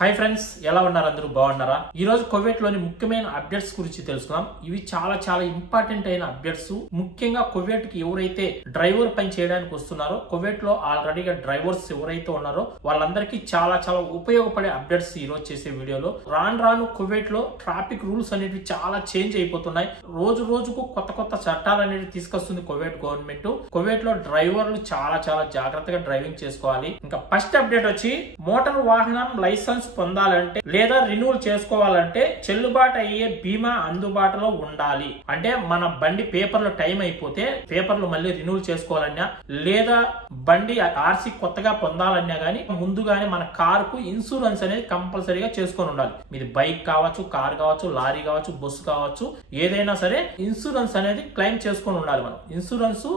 Hi friends, ఎలా ఉన్నారు? అందరూ బాగున్నారా? ఈ రోజు కువైట్ లోని ముఖ్యమైన అప్డేట్స్ గురించి తెలుసుకుందాం. ఇవి చాలా ఇంపార్టెంట్ అయిన అప్డేట్స్. ముఖ్యంగా కువైట్ కి ఎవరైతే డ్రైవర్ పని చేయడానికి వస్తున్నారో, కువైట్ లో ఆల్రెడీగా డ్రైవర్స్ ఎవరైతే ఉన్నారో వాళ్ళందరికీ చాలా ఉపయోగపడే అప్డేట్స్ ఈ రోజు చేసే వీడియోలో. రాను కువైట్ లో ట్రాఫిక్ రూల్స్ అనేవి చాలా చేంజ్ అయిపోతున్నాయి. రోజుకు కొత్త చట్టాలు అనేవి తీసుకొస్తుంది కువైట్ గవర్నమెంట్. కువైట్ లో డ్రైవర్లు చాలా జాగ్రత్తగా డ్రైవింగ్ చేసుకోవాలి. ఇంకా ఫస్ట్ అప్డేట్ వచ్చి, మోటార్ వాహనం లైసెన్స్ పొందాలంటే లేదా రిన్యూవల్ చేసుకోవాలంటే చెల్లుబాటు అయ్యే బీమా అందుబాటులో ఉండాలి. అంటే మన బండి పేపర్లు టైం అయిపోతే పేపర్లు మళ్ళీ రిన్యూవల్ చేసుకోవాలన్నా, లేదా బండి ఆర్సీ కొత్తగా పొందాలన్నా గానీ ముందుగానే మన కారుకు ఇన్సూరెన్స్ అనేది కంపల్సరీగా చేసుకొని ఉండాలి. మీది బైక్ కావచ్చు, కార్ కావచ్చు, లారీ కావచ్చు, బస్సు కావచ్చు, ఏదైనా సరే ఇన్సూరెన్స్ అనేది క్లెయిమ్ చేసుకొని ఉండాలి. మనం ఇన్సూరెన్స్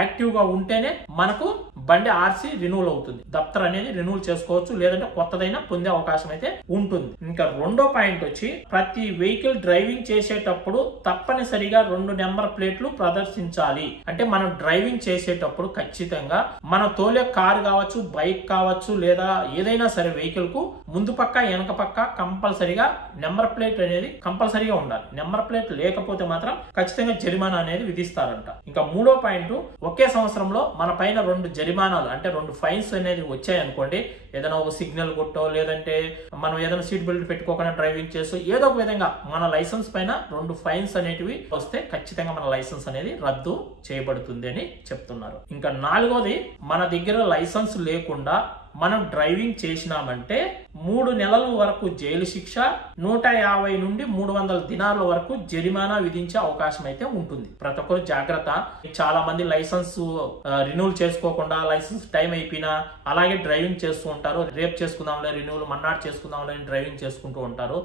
యాక్టివ్ గా ఉంటేనే మనకు బండి ఆర్సీ రిన్యూవల్ అవుతుంది. దప్తర్ అనేది రిన్యూవల్ చేసుకోవచ్చు, లేదంటే కొత్తదైనా పొందే అవకాశం అయితే ఉంటుంది. ఇంకా రెండో పాయింట్ వచ్చి, ప్రతి వెహికల్ డ్రైవింగ్ చేసేటప్పుడు తప్పనిసరిగా 2 నెంబర్ ప్లేట్లు ప్రదర్శించాలి. అంటే మనం డ్రైవింగ్ చేసేటప్పుడు ఖచ్చితంగా మనం తోలే కారు కావచ్చు, బైక్ కావచ్చు, లేదా ఏదైనా సరే వెహికల్ కు ముందు పక్క వెనక పక్క కంపల్సరిగా నెంబర్ ప్లేట్ అనేది కంపల్సరిగా ఉండాలి. నెంబర్ ప్లేట్ లేకపోతే మాత్రం ఖచ్చితంగా జరిమానా అనేది విధిస్తారంట. ఇంకా మూడో పాయింట్, ఒకే సంవత్సరంలో మన పైన 2 జరిమానాలు అంటే 2 ఫైన్స్ అనేది వచ్చాయి అనుకోండి, ఏదైనా ఒక సిగ్నల్ కొట్టో, లేదంటే మనం ఏదైనా సీట్ బెల్ట్ పెట్టుకోకుండా డ్రైవింగ్ చేస్తూ ఏదో ఒక విధంగా మన లైసెన్స్ పైన 2 ఫైన్స్ అనేటివి వస్తే ఖచ్చితంగా మన లైసెన్స్ అనేది రద్దు చేయబడుతుంది అని చెప్తున్నారు. ఇంకా నాలుగోది, మన దగ్గర లైసెన్స్ లేకుండా మనం డ్రైవింగ్ చేసినామంటే 3 నెలల వరకు జైలు శిక్ష, 150 నుండి 300 దినార్ల వరకు జరిమానా విధించే అవకాశం అయితే ఉంటుంది. ప్రతి ఒక్కరు జాగ్రత్త. చాలా మంది లైసెన్స్ రిన్యూవల్ చేసుకోకుండా లైసెన్స్ టైం అయిపోయినా అలాగే డ్రైవింగ్ చేస్తూ ఉంటారు. రేపు చేసుకుందాంలే రిన్యూవల్, మన్నాడు చేసుకుందాంలే డ్రైవింగ్ చేసుకుంటూ ఉంటారు.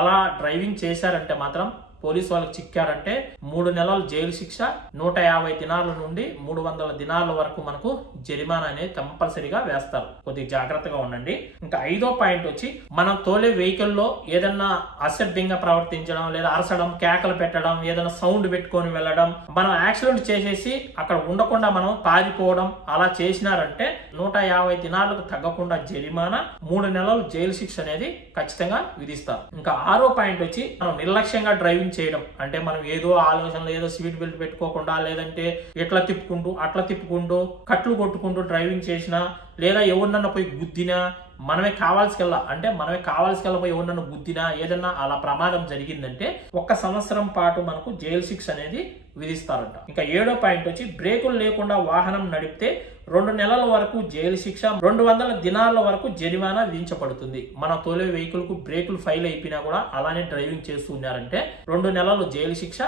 అలా డ్రైవింగ్ చేశారంటే మాత్రం పోలీసు వాళ్ళకి చిక్కారంటే 3 నెలల జైలు శిక్ష, 150 దినార్ల నుండి 300 దినార్ల వరకు మనకు జరిమానా అనేది కంపల్సరీగా వేస్తారు. కొద్దిగా జాగ్రత్తగా ఉండండి. ఇంకా ఐదో పాయింట్ వచ్చి, మనం తోలే వెహికల్ లో ఏదన్నా అసభ్యంగా ప్రవర్తించడం, లేదా అరసడం, కేకలు పెట్టడం, ఏదైనా సౌండ్ పెట్టుకొని వెళ్ళడం, మనం యాక్సిడెంట్ చేసేసి అక్కడ ఉండకుండా మనం పారిపోవడం అలా చేసినారంటే 150 దినాలకు తగ్గకుండా జరిమానా, 3 నెలలు జైలు శిక్ష అనేది ఖచ్చితంగా విధిస్తారు. ఇంకా ఆరో పాయింట్ వచ్చి, మనం నిర్లక్ష్యంగా డ్రైవింగ్ చేయడం. అంటే మనం ఏదో ఆలోచనలో ఏదో సీట్ బెల్ట్ పెట్టుకోకుండా, లేదంటే ఎట్లా తిప్పుకుంటూ అట్లా తిప్పుకుంటూ కట్లు కొట్టుకుంటూ డ్రైవింగ్ చేసినా, లేదా ఎవరినన్నా పోయి గుద్దినా, మనమే కావాల్సికెళ్ళపోయి ఎవరినన్నా గుద్దినా, ఏదన్నా అలా ప్రమాదం జరిగిందంటే 1 సంవత్సరం పాటు మనకు జైలు శిక్ష అనేది విధిస్తారంట. ఇంకా ఏడో పాయింట్ వచ్చి, బ్రేకులు లేకుండా వాహనం నడిపితే 2 నెలల వరకు జైలు శిక్ష, 200 దినార్ల వరకు జరిమానా విధించబడుతుంది. మన తోలే వెహికల్ కు బ్రేకులు ఫెయిల్ అయిపోయినా కూడా అలానే డ్రైవింగ్ చేస్తూ ఉన్నారంటే 2 నెలలు జైలు శిక్ష,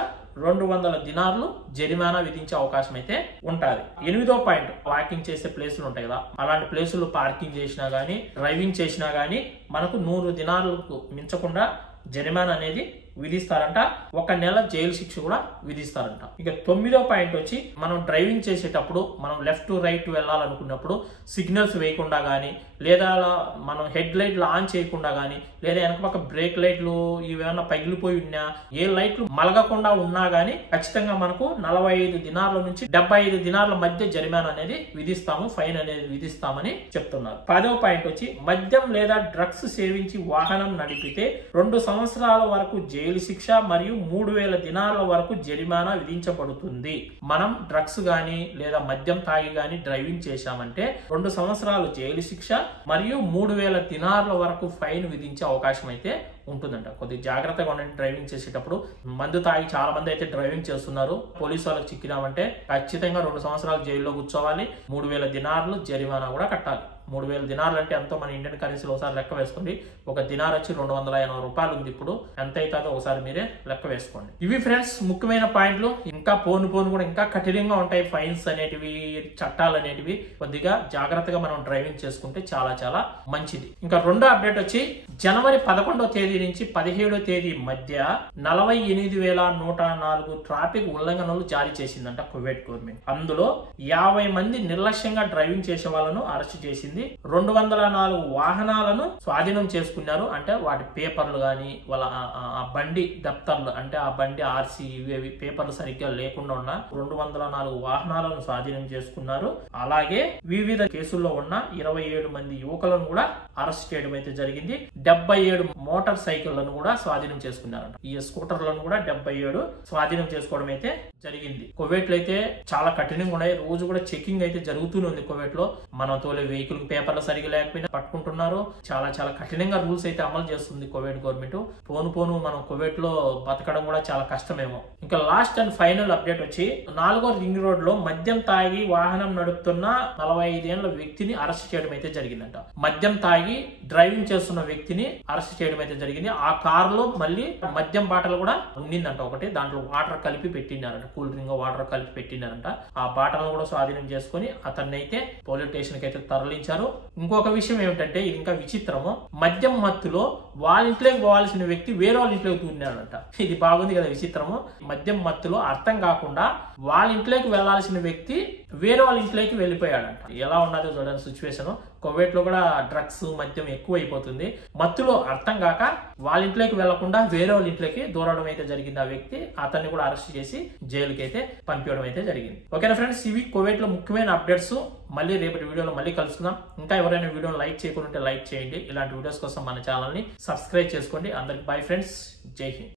200 దినార్లు జరిమానా విధించే అవకాశం అయితే ఉంటుంది. 8వ పాయింట్, పార్కింగ్ చేసే ప్లేసులు ఉంటాయి కదా, అలాంటి ప్లేసులు పార్కింగ్ చేసినా గానీ డ్రైవింగ్ చేసినా గానీ మనకు 100 దినార్లకు మించకుండా జరిమానా అనేది విధిస్తారంట. 1 నెల జైలు శిక్ష కూడా విధిస్తారంట. ఇక 9వ పాయింట్ వచ్చి, మనం డ్రైవింగ్ చేసేటప్పుడు మనం లెఫ్ట్ రైట్ వెళ్ళాలనుకున్నప్పుడు సిగ్నల్స్ వేయకుండా గానీ, లేదా మనం హెడ్ లైట్లు ఆన్ చేయకుండా గానీ, లేదా వెనక పక్క బ్రేక్ లైట్లు ఇవేమన్నా పగిలిపోయి ఉన్నా, ఏ లైట్లు మలగకుండా ఉన్నా గానీ ఖచ్చితంగా మనకు 45 దినార్ల నుంచి 75 దినార్ల మధ్య జరిమానా అనేది విధిస్తాము, ఫైన్ అనేది విధిస్తామని చెప్తున్నారు. 10వ పాయింట్ వచ్చి, మద్యం లేదా డ్రగ్స్ సేవించి వాహనం నడిపితే 2 సంవత్సరాల వరకు జైలు శిక్ష మరియు 3000 దినార్ల వరకు జరిమానా విధించబడుతుంది. మనం డ్రగ్స్ గానీ లేదా మద్యం తాగి గానీ డ్రైవింగ్ చేశామంటే 2 సంవత్సరాలు జైలు శిక్ష మరియు 3000 దినార్ల వరకు ఫైన్ విధించే అవకాశం అయితే ఉంటుందంట. కొద్దిగా జాగ్రత్తగా ఉండండి డ్రైవింగ్ చేసేటప్పుడు. మందు తాగి చాలా మంది అయితే డ్రైవింగ్ చేస్తున్నారు. పోలీసు వాళ్ళకి చిక్కినామంటే ఖచ్చితంగా 2 సంవత్సరాలు జైల్లో కూర్చోవాలి, 3000 దినార్లు జరిమానా కూడా కట్టాలి. 3000 దినార్లు అంటే ఎంతో మన ఇండియన్ కరెన్సీలో ఒకసారి లెక్క వేసుకోండి. ఒక దినార్ వచ్చి 280 రూపాయలు ఉంది. ఇప్పుడు ఎంత అవుతుందో ఒకసారి మీరే లెక్క వేసుకోండి. ఇవి ఫ్రెండ్స్ ముఖ్యమైన పాయింట్లు. ఇంకా పోను కూడా ఇంకా కఠినంగా ఉంటాయి ఫైన్స్ అనేటివి, చట్టాలు అనేటివి. కొద్దిగా జాగ్రత్తగా మనం డ్రైవింగ్ చేసుకుంటే చాలా మంచిది. ఇంకా రెండో అప్డేట్ వచ్చి, జనవరి 11వ తేదీ నుంచి 17వ తేదీ మధ్య 48,104 ట్రాఫిక్ ఉల్లంఘనలు జారీ చేసిందంట కువైట్ గవర్నమెంట్. అందులో 50 మంది నిర్లక్ష్యంగా డ్రైవింగ్ చేసే వాళ్ళను అరెస్ట్ చేసింది. 204 వాహనాలను స్వాధీనం చేసుకున్నారు. అంటే వాటి పేపర్లు గానీ, వాళ్ళ ఆ బండి దప్తర్లు అంటే ఆ బండి ఆర్సీ ఇవి పేపర్లు సరిగ్గా లేకుండా ఉన్న 204 వాహనాలను స్వాధీనం చేసుకున్నారు. అలాగే వివిధ కేసుల్లో ఉన్న 27 మంది యువకులను కూడా అరెస్ట్ చేయడం అయితే జరిగింది. 77 మోటార్ సైకిళ్లను కూడా స్వాధీనం చేసుకున్నారంట. ఈ స్కూటర్లను కూడా 77 స్వాధీనం చేసుకోవడం అయితే జరిగింది. కువైట్ లో అయితే చాలా కఠినంగా ఉన్నాయి. రోజు కూడా చెకింగ్ అయితే జరుగుతూనే ఉంది. కువైట్ లో మనం తోలే వెహికల్ పేపర్లు సరిగా లేకపోయినా పట్టుకుంటున్నారు. చాలా చాలా కఠినంగా రూల్స్ అయితే అమలు చేస్తుంది కువైట్ గవర్నమెంట్. పోను మనం కువైట్ లో బతకడం కూడా చాలా కష్టమేమో. ఇంకా లాస్ట్ అండ్ ఫైనల్ అప్డేట్ వచ్చి 4వ రింగ్ రోడ్ లో మద్యం తాగి వాహనం నడుపుతున్న 45 ఏళ్ల వ్యక్తిని అరెస్ట్ చేయడం అయితే జరిగిందంట. మద్యం తాగి డ్రైవింగ్ చేస్తున్న వ్యక్తిని అరెస్ట్ చేయడం అయితే జరిగింది. ఆ కార్ లో మళ్ళీ మద్యం బాటలు కూడా ఉండిందంట ఒకటి. దాంట్లో వాటర్ కలిపి పెట్టినారంట, కూల్ డ్రింక్ వాటర్ కలిపి పెట్టినారంట. ఆ బాటలను కూడా స్వాధీనం చేసుకుని అతన్ని అయితే పోలీస్ స్టేషన్ కి అయితే తరలించారు. ఇంకొక విషయం ఏమిటంటే ఇది ఇంకా విచిత్రము, మద్యం మత్తులో వాళ్ళ ఇంట్లోకి పోవాల్సిన వ్యక్తి వేరే వాళ్ళ ఇంట్లోకి తూడినాడంట. ఇది బాగుంది కదా విచిత్రము. మద్యం మత్తులో అర్థం కాకుండా వాళ్ళ ఇంట్లోకి వెళ్లాల్సిన వ్యక్తి వేరే వాళ్ళ ఇంట్లోకి వెళ్ళిపోయాడంట. ఎలా ఉన్నదో చూడండి సిచ్యువేషన్. కువైట్ లో కూడా డ్రగ్స్ మద్యం ఎక్కువ అయిపోతుంది. మత్తులో అర్థం కాక వాళ్ళ ఇంట్లోకి వెళ్లకుండా వేరే వాళ్ళ ఇంట్లోకి దూరడం అయితే జరిగింది. ఆ వ్యక్తి అతన్ని కూడా అరెస్ట్ చేసి జైలుకి అయితే పంపించడం అయితే జరిగింది. ఓకేనా ఫ్రెండ్స్, ఇవి కువైట్ లో ముఖ్యమైన అప్డేట్స్. మళ్ళీ రేపటి వీడియోలో మళ్ళీ కలుసుకుందాం. ఇంకా ఎవరైనా వీడియోని లైక్ చేయకుంటే లైక్ చేయండి. ఇలాంటి వీడియోస్ కోసం మన ఛానల్ ని సబ్స్క్రైబ్ చేసుకోండి. అందరికి బై ఫ్రెండ్స్, జై హింద్.